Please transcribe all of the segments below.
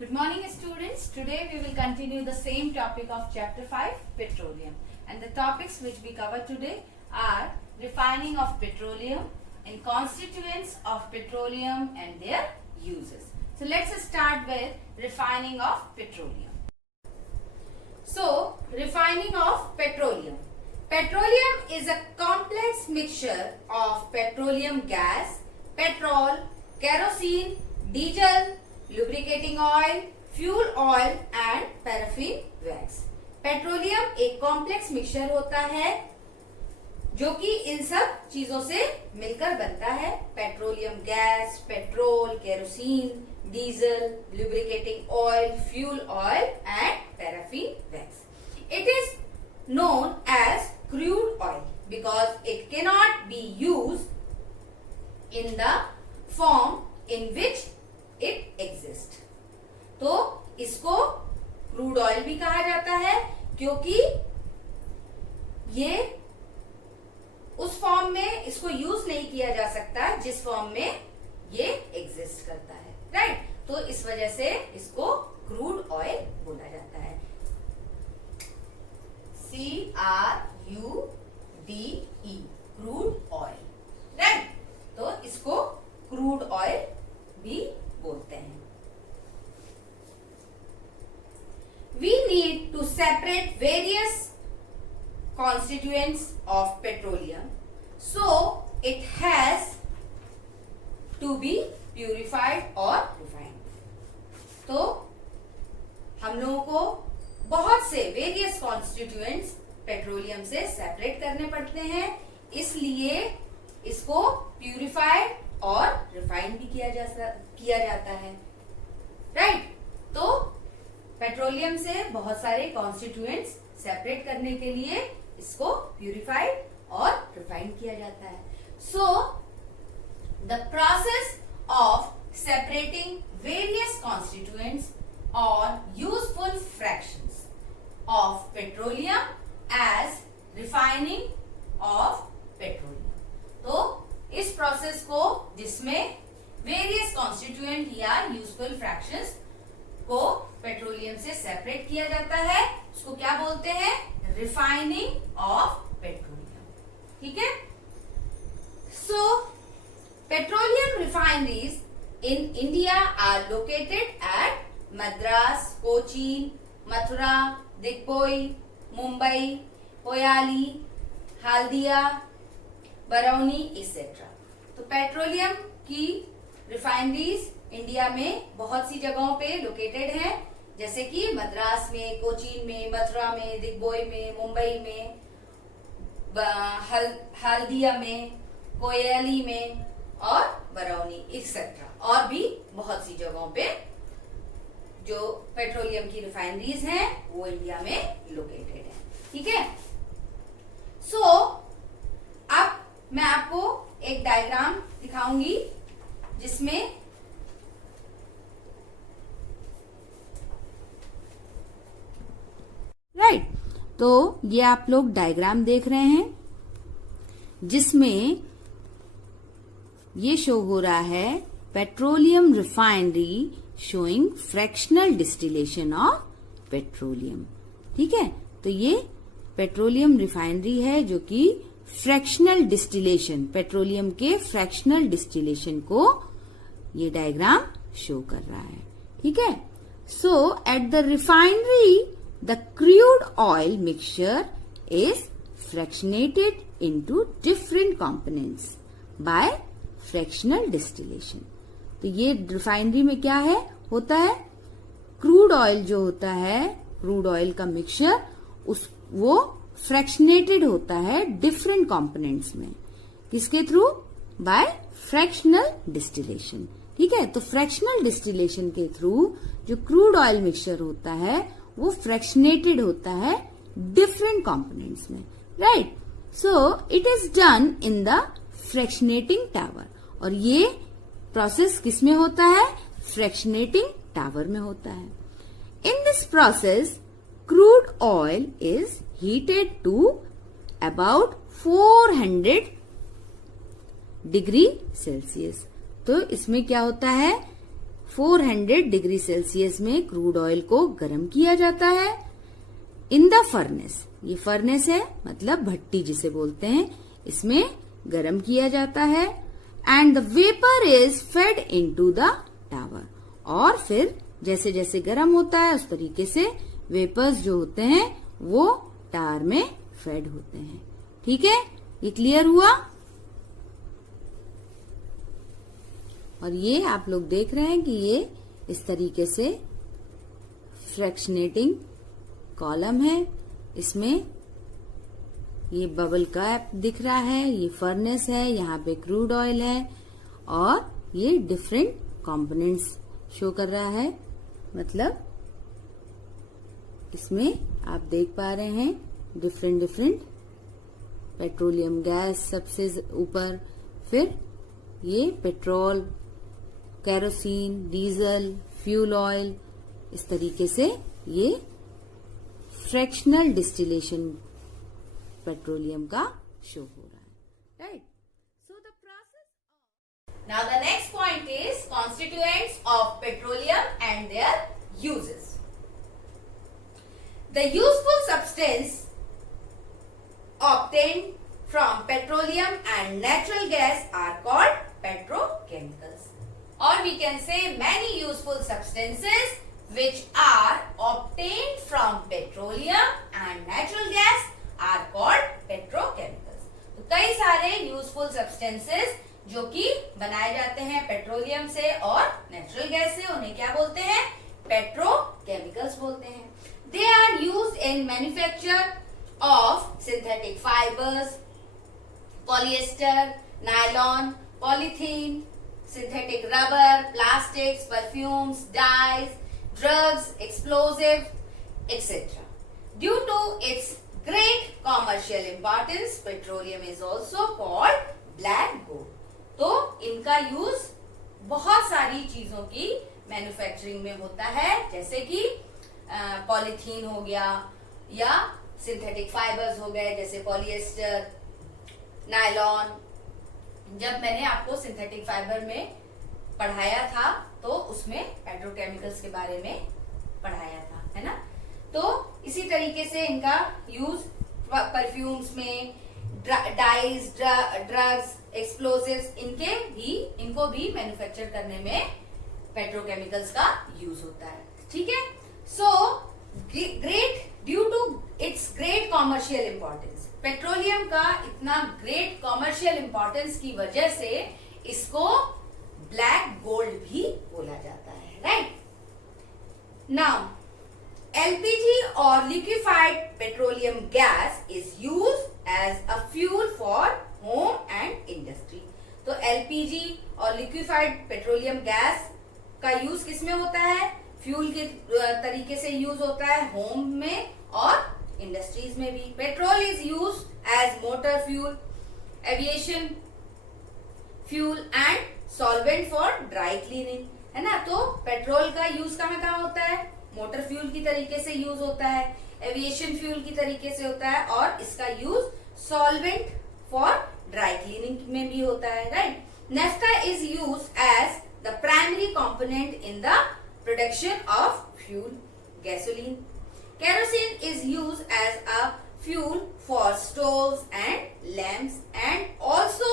Good morning, students. Today we will continue the same topic of chapter 5, petroleum. And the topics which we cover today are refining of petroleum and constituents of petroleum and their uses. So let's start with refining of petroleum. So, refining of petroleum. Petroleum is a complex mixture of petroleum gas, petrol, kerosene, diesel, lubricating oil, fuel oil and paraffin wax. Petroleum एक complex mixture होता है जो कि इन सब चीजों से मिलकर बनता है। Petroleum gas, petrol, kerosene, diesel, lubricating oil, fuel oil and paraffin wax. It is known as crude oil because it cannot be used in the form in which it exists. तो इसको क्रूड ऑयल भी कहा जाता है क्योंकि ये उस form में इसको यूज नहीं किया जा सकता जिस फॉर्म में ये एग्जिस्ट करता है, राइट। तो इस वजह से इसको क्रूड ऑयल बोला जाता है। CRUDE crude oil, right. तो इसको क्रूड ऑयल भी बोलते हैं। We need to separate various constituents of petroleum, so it has to be purified or refined. तो हम लोगों को बहुत से वेरियस कॉन्स्टिट्यूएंट्स पेट्रोलियम से सेपरेट करने पड़ते हैं, इसलिए इसको प्यूरिफाइड और रिफाइंड भी किया जाता है, राइट। तो पेट्रोलियम से बहुत सारे कॉन्स्टिट्यूएंट्स सेपरेट करने के लिए इसको प्यूरिफाइड और रिफाइंड किया जाता है। So the process of separating various constituents और useful fractions of petroleum as refining of petroleum. तो इस प्रोसेस को जिसमें वेरियस कॉन्स्टिट्यूएंट या यूजफुल फ्रैक्शंस को पेट्रोलियम से सेपरेट किया जाता है, उसको क्या बोलते हैं? रिफाइनिंग ऑफ पेट्रोलियम, ठीक है। So petroleum refineries in India are located at Madras, Cochin, Mathura, Digboi, Mumbai, Koyali, Haldia, Barauni etcetera. तो पेट्रोलियम की रिफाइनरीज इंडिया में बहुत सी जगहों पे लोकेटेड है, जैसे कि मद्रास में, कोचीन में, मथुरा में, दिग्बोई में, मुंबई में, हल्दिया में, कोयली में और बरौनी एक्सेट्रा। और भी बहुत सी जगहों पे जो पेट्रोलियम की रिफाइनरीज हैं वो इंडिया में लोकेटेड है, ठीक है। सो अब मैं आपको एक डायग्राम दिखाऊंगी जिसमें राइट तो ये आप लोग डायग्राम देख रहे हैं जिसमें ये शो हो रहा है petroleum refinery showing fractional distillation of petroleum, ठीक है। तो ये पेट्रोलियम रिफाइनरी है जो कि फ्रैक्शनल डिस्टिलेशन, पेट्रोलियम के फ्रैक्शनल डिस्टिलेशन को ये डायग्राम शो कर रहा है, ठीक है। So at the refinery the crude oil mixture is fractionated into different components by fractional distillation. तो ये रिफाइनरी में क्या है होता है, क्रूड ऑयल जो होता है, क्रूड ऑयल का मिक्सचर वो फ्रैक्शनेटेड होता है डिफरेंट कंपोनेंट्स में, किसके थ्रू? बाय फ्रैक्शनल डिस्टिलेशन, ठीक है। तो फ्रैक्शनल डिस्टिलेशन के थ्रू जो क्रूड ऑयल मिक्सचर होता है वो फ्रैक्शनेटेड होता है डिफरेंट कंपोनेंट्स में, right. So it is done in the fractionating tower, और ये प्रोसेस किसमें होता है? फ्रैक्शनेटिंग टावर में होता है। In this process crude oil is heated to about 400 degree Celsius. तो इसमें क्या होता है, 400 डिग्री सेल्सियस में क्रूड ऑयल को गर्म किया जाता है इन द फर्नेस। ये फर्नेस है मतलब भट्टी जिसे बोलते हैं, इसमें गर्म किया जाता है। And the vapour is fed into the tower. और फिर जैसे जैसे गर्म होता है उस तरीके से वेपर्स जो होते हैं वो टावर में फेड होते हैं। ठीक है, ये क्लियर हुआ। और ये आप लोग देख रहे हैं कि ये इस तरीके से फ्रैक्शनेटिंग कॉलम है, इसमें ये बबल कैप दिख रहा है, ये फर्नेस है, यहाँ पे क्रूड ऑयल है और ये डिफरेंट कंपोनेंट्स शो कर रहा है। मतलब इसमें आप देख पा रहे हैं डिफरेंट पेट्रोलियम गैस सबसे ऊपर, फिर ये petrol, kerosene, diesel, fuel oil, इस तरीके से ये फ्रैक्शनल डिस्टिलेशन पेट्रोलियम का शो हो रहा है। Right, so the process. Now the next point is constituents of petroleum and there uses. The useful substance obtained from petroleum and natural gas are called petrochemicals, or we can say many useful substances which are obtained from petroleum and natural gas are called petrochemicals. तो कई सारे useful substances जो कि बनाए जाते हैं petroleum से और नेचुरल गैस से, उन्हें क्या बोलते हैं? पेट्रोकेमिकल्स बोलते हैं। They are used in manufacture of synthetic fibers, polyester, nylon, polythene, synthetic rubber, plastics, perfumes, dyes, drugs, explosive, etc. Due to its great commercial importance, petroleum is also called black gold. तो इनका use बहुत सारी चीजों की manufacturing में होता है, जैसे कि पॉलीथीन हो गया या सिंथेटिक फाइबर्स हो गए जैसे पॉलिएस्टर, नायलॉन। जब मैंने आपको सिंथेटिक फाइबर में पढ़ाया था तो उसमें पेट्रोकेमिकल्स के बारे में पढ़ाया था, है ना। तो इसी तरीके से इनका यूज परफ्यूम्स में, डाइज, ड्रग्स, एक्सप्लोसिव्स, इनको भी मैन्युफैक्चर करने में पेट्रोकेमिकल्स का यूज होता है। ठीक है, so great due to its great commercial importance, petroleum का इतना ग्रेट कॉमर्शियल इंपॉर्टेंस की वजह से इसको ब्लैक गोल्ड भी बोला जाता है। राइट, नाउ एलपीजी और liquefied petroleum gas is used as a fuel for home and industry. तो एलपीजी और लिक्विफाइड पेट्रोलियम गैस का यूज किसमें होता है? फ्यूल के तरीके से यूज होता है होम में और इंडस्ट्रीज में भी। Petrol is use as motor fuel, aviation fuel and solvent for dry cleaning, है ना। तो पेट्रोल का यूज कहाँ होता है? मोटर फ्यूल की तरीके से यूज होता है, एविएशन फ्यूल की तरीके से होता है और इसका use solvent for dry cleaning में भी होता है। Right, naphtha is use as the primary component in the production of fuel, gasoline. Kerosene is used as a fuel for stoves and lamps and also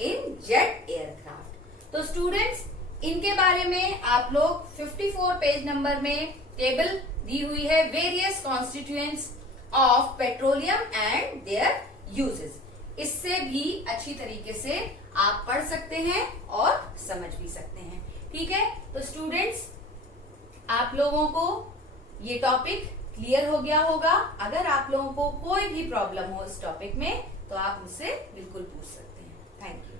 in jet aircraft. तो students, इनके बारे में आप लोग 54 पेज नंबर में table दी हुई है, various constituents of petroleum and there uses. इससे भी अच्छी तरीके से आप पढ़ सकते हैं और समझ भी सकते हैं। ठीक है, तो स्टूडेंट्स आप लोगों को ये टॉपिक क्लियर हो गया होगा। अगर आप लोगों को कोई भी प्रॉब्लम हो इस टॉपिक में तो आप मुझसे बिल्कुल पूछ सकते हैं। Thank you.